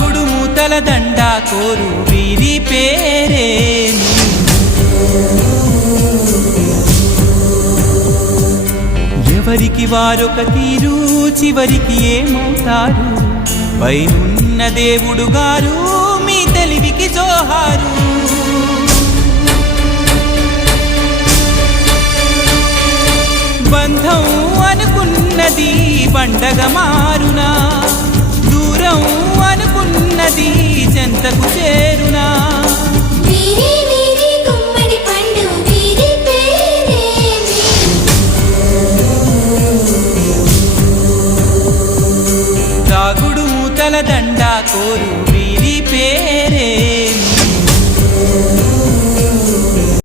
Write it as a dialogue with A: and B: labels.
A: కోరు వీరి పేరే. ఎవరికి వారొక తీరు చివరికి ఏమవుతారు? పైనున్న దేవుడు గారు మీ తెలివికి జోహారు. బంధం అనుకున్నది పండగ మారునా. అనుకున్నది చెంతకు చేరునా?
B: వీరి వీరి వీరి
A: తాగుడు మూతల దండ కోరు